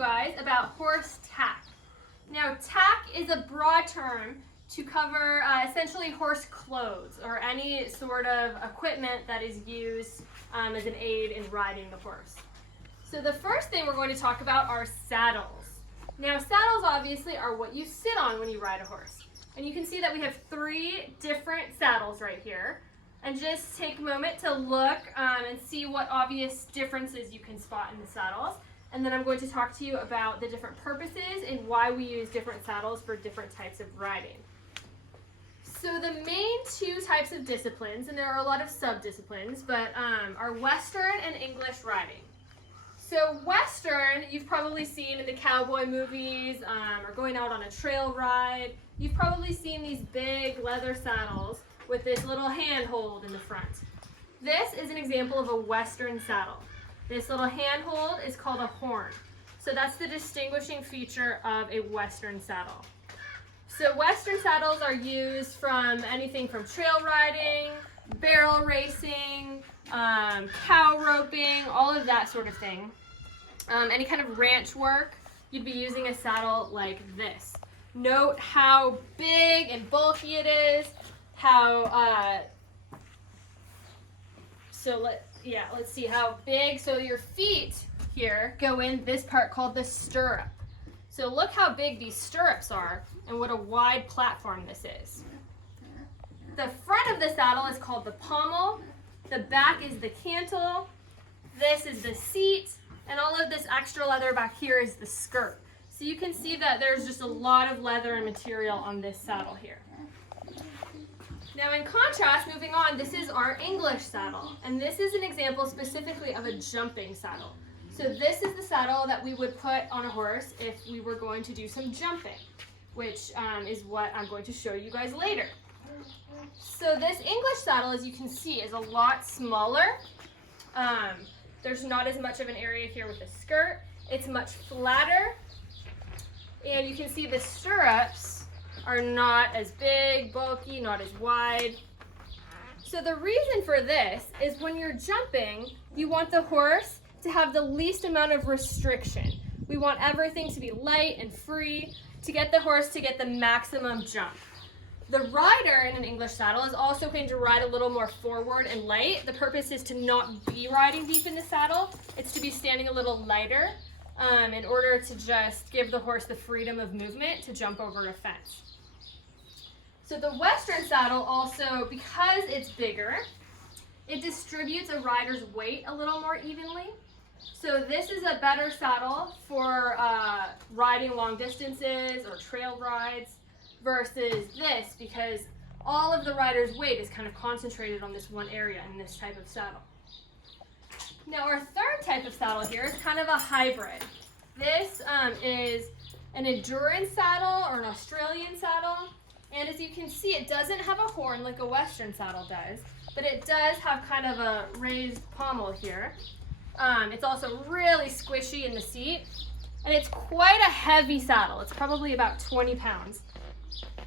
guys about horse tack. Now, tack is a broad term to cover essentially horse clothes or any sort of equipment that is used as an aid in riding the horse. So the first thing we're going to talk about are saddles. Now, saddles obviously are what you sit on when you ride a horse. And you can see that we have 3 different saddles right here. And just take a moment to look and see what obvious differences you can spot in the saddles. And then I'm going to talk to you about the different purposes and why we use different saddles for different types of riding. So the main 2 types of disciplines, and there are a lot of sub-disciplines, but are Western and English riding. So Western, you've probably seen in the cowboy movies or going out on a trail ride. You've probably seen these big leather saddles with this little handhold in the front. This is an example of a Western saddle. This little handhold is called a horn. So that's the distinguishing feature of a Western saddle. So Western saddles are used from anything from trail riding, barrel racing, cow roping, all of that sort of thing. Any kind of ranch work, you'd be using a saddle like this. Note how big and bulky it is, how, let's see how big. So your feet here go in this part called the stirrup. So look how big these stirrups are and what a wide platform this is. The front of the saddle is called the pommel. The back is the cantle. This is the seat. And all of this extra leather back here is the skirt. So you can see that there's just a lot of leather and material on this saddle here. Now in contrast, moving on, this is our English saddle. And this is an example specifically of a jumping saddle. So this is the saddle that we would put on a horse if we were going to do some jumping, which is what I'm going to show you guys later. So this English saddle, as you can see, is a lot smaller. There's not as much of an area here with the skirt. It's much flatter. And you can see the stirrups are not as big, bulky, not as wide. So the reason for this is when you're jumping, you want the horse to have the least amount of restriction. We want everything to be light and free to get the horse to get the maximum jump. The rider in an English saddle is also going to ride a little more forward and light. The purpose is to not be riding deep in the saddle. It's to be standing a little lighter in order to just give the horse the freedom of movement to jump over a fence. So the Western saddle also, because it's bigger, it distributes a rider's weight a little more evenly. So this is a better saddle for riding long distances or trail rides versus this, because all of the rider's weight is kind of concentrated on this one area in this type of saddle. Now our third type of saddle here is kind of a hybrid. This is an endurance saddle or an Australian saddle. And as you can see, it doesn't have a horn like a Western saddle does, but it does have kind of a raised pommel here. It's also really squishy in the seat, and it's quite a heavy saddle. It's probably about 20 pounds.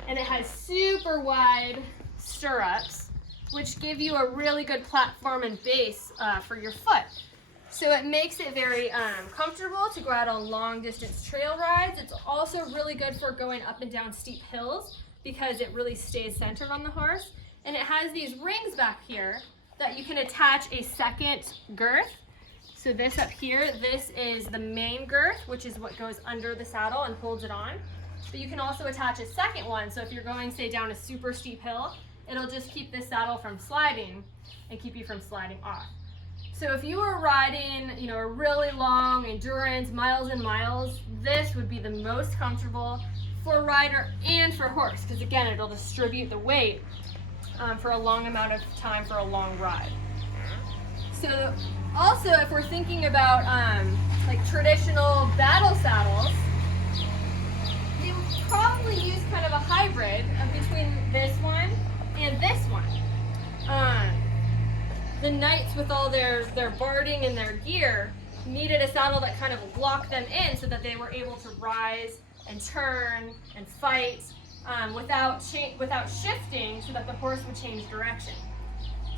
And it has super wide stirrups, which give you a really good platform and base for your foot. So it makes it very comfortable to go out on long distance trail rides. It's also really good for going up and down steep hills because it really stays centered on the horse. And it has these rings back here that you can attach a second girth. So this up here, this is the main girth, which is what goes under the saddle and holds it on. But you can also attach a second one, so if you're going, say, down a super steep hill, it'll just keep this saddle from sliding and keep you from sliding off. So if you were riding, a really long endurance, miles and miles, this would be the most comfortable for a rider and for a horse, because again, it'll distribute the weight for a long amount of time for a long ride. So also, if we're thinking about like traditional battle saddles, they would probably use kind of a hybrid between this one and this one. The knights with all their barding and their gear needed a saddle that kind of locked them in so that they were able to rise and turn and fight without shifting so that the horse would change direction.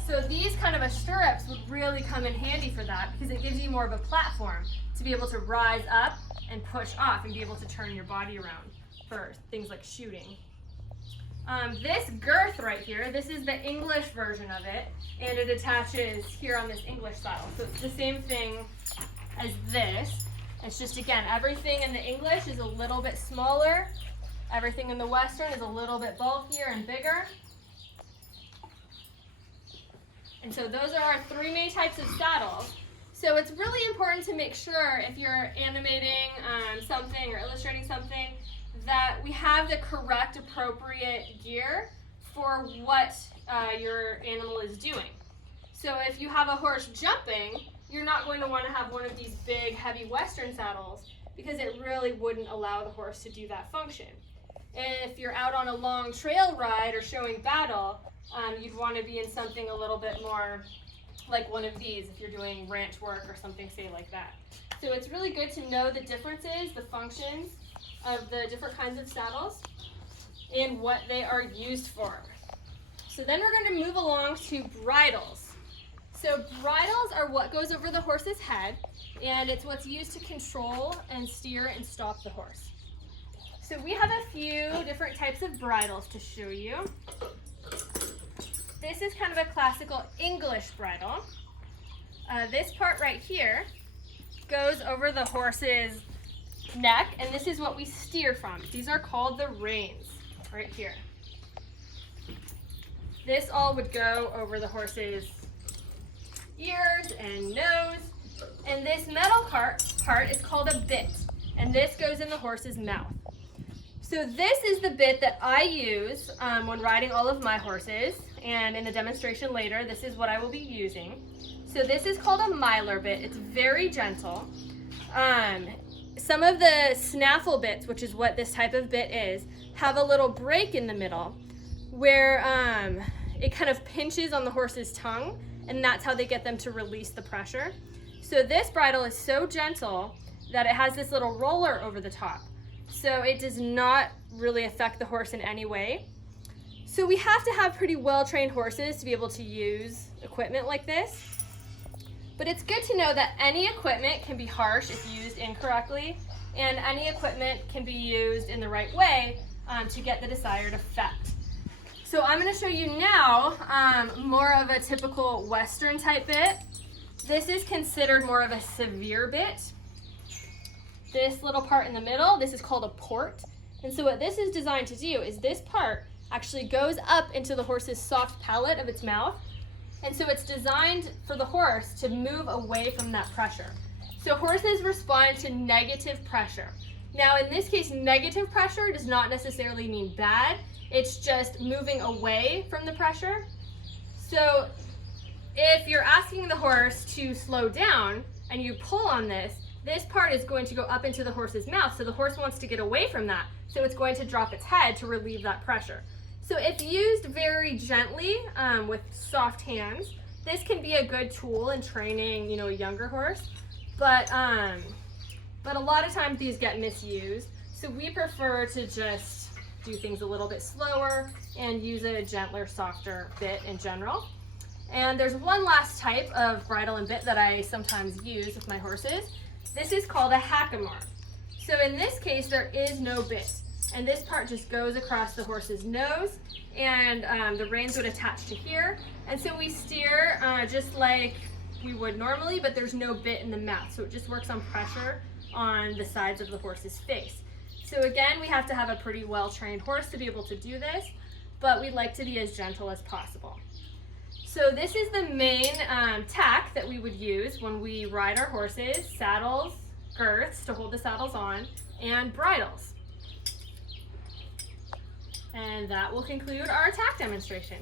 So these kind of stirrups would really come in handy for that because it gives you more of a platform to be able to rise up and push off and be able to turn your body around for things like shooting. This girth right here, this is the English version of it, and it attaches here on this English saddle. So it's the same thing as this. It's just, again, everything in the English is a little bit smaller. Everything in the Western is a little bit bulkier and bigger. And so those are our three main types of saddles. So it's really important to make sure if you're animating something or illustrating something that we have the correct, appropriate gear for what your animal is doing. So if you have a horse jumping, you're not going to want to have one of these big, heavy Western saddles because it really wouldn't allow the horse to do that function. If you're out on a long trail ride or showing battle, you'd want to be in something a little bit more like one of these if you're doing ranch work or something, say, like that. So it's really good to know the differences, the functions of the different kinds of saddles and what they are used for. So then we're going to move along to bridles. So bridles are what goes over the horse's head, and it's what's used to control and steer and stop the horse. So we have a few different types of bridles to show you. This is kind of a classical English bridle. This part right here goes over the horse's neck, and this is what we steer from. These are called the reins, right here. This all would go over the horse's ears and nose, and this metal part is called a bit, and this goes in the horse's mouth. So this is the bit that I use when riding all of my horses, and in the demonstration later, this is what I will be using. So this is called a miler bit. It's very gentle. Some of the snaffle bits, which is what this type of bit is, have a little break in the middle where it kind of pinches on the horse's tongue, and that's how they get them to release the pressure. So this bridle is so gentle that it has this little roller over the top. So it does not really affect the horse in any way. So we have to have pretty well-trained horses to be able to use equipment like this. But it's good to know that any equipment can be harsh if used incorrectly, and any equipment can be used in the right way to get the desired effect. So I'm going to show you now more of a typical Western type bit. This is considered more of a severe bit. This little part in the middle, this is called a port. And so what this is designed to do is this part actually goes up into the horse's soft palate of its mouth. And so it's designed for the horse to move away from that pressure. So horses respond to negative pressure. Now in this case, negative pressure does not necessarily mean bad. It's just moving away from the pressure. So if you're asking the horse to slow down and you pull on this, this part is going to go up into the horse's mouth. So the horse wants to get away from that. So it's going to drop its head to relieve that pressure. So if used very gently with soft hands, this can be a good tool in training, a younger horse. But a lot of times these get misused. So we prefer to just do things a little bit slower and use a gentler, softer bit in general. And there's one last type of bridle and bit that I sometimes use with my horses. This is called a hackamore. So in this case, there is no bit. And this part just goes across the horse's nose, and the reins would attach to here. And so we steer just like we would normally, but there's no bit in the mouth. So it just works on pressure on the sides of the horse's face. So again, we have to have a pretty well-trained horse to be able to do this, but we'd like to be as gentle as possible. So this is the main tack that we would use when we ride our horses: saddles, girths to hold the saddles on, and bridles. And that will conclude our tack demonstration.